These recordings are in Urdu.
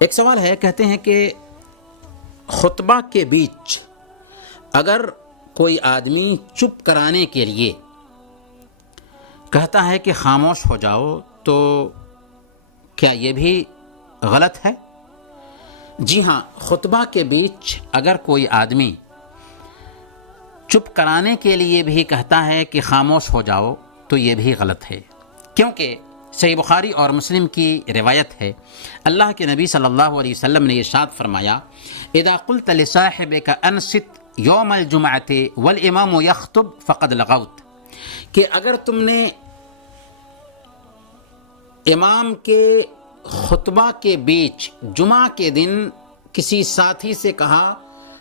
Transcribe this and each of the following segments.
ایک سوال ہے، کہتے ہیں کہ خطبہ کے بیچ اگر کوئی آدمی چپ کرانے کے لیے کہتا ہے کہ خاموش ہو جاؤ تو کیا یہ بھی غلط ہے؟ جی ہاں، خطبہ کے بیچ اگر کوئی آدمی چپ کرانے کے لیے بھی کہتا ہے کہ خاموش ہو جاؤ تو یہ بھی غلط ہے، کیونکہ صحیح بخاری اور مسلم کی روایت ہے، اللہ کے نبی صلی اللہ علیہ وسلم نے ارشاد فرمایا، اذا قلت لصاحبك انصت یوم الجمعۃ والامام یخطب فقد لغوت، کہ اگر تم نے امام کے خطبہ کے بیچ جمعہ کے دن کسی ساتھی سے کہا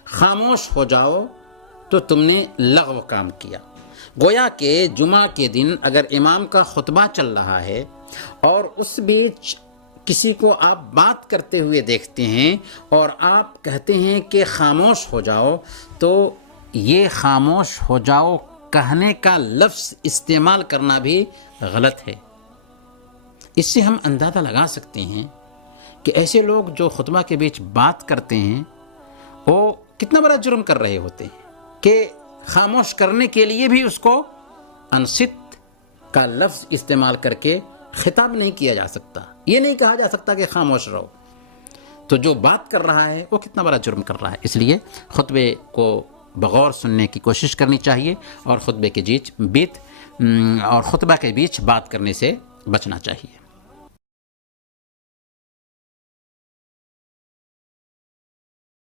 خاموش ہو جاؤ تو تم نے لغو کام کیا۔ گویا کہ جمعہ کے دن اگر امام کا خطبہ چل رہا ہے اور اس بیچ کسی کو آپ بات کرتے ہوئے دیکھتے ہیں اور آپ کہتے ہیں کہ خاموش ہو جاؤ، تو یہ خاموش ہو جاؤ کہنے کا لفظ استعمال کرنا بھی غلط ہے۔ اس سے ہم اندازہ لگا سکتے ہیں کہ ایسے لوگ جو خطبہ کے بیچ بات کرتے ہیں وہ کتنا بڑا جرم کر رہے ہوتے ہیں کہ خاموش کرنے کے لیے بھی اس کو انصت کا لفظ استعمال کر کے خطاب نہیں کیا جا سکتا، یہ نہیں کہا جا سکتا کہ خاموش رہو، تو جو بات کر رہا ہے وہ کتنا بڑا جرم کر رہا ہے۔ اس لیے خطبے کو بغور سننے کی کوشش کرنی چاہیے اور خطبہ کے بیچ بات کرنے سے بچنا چاہیے۔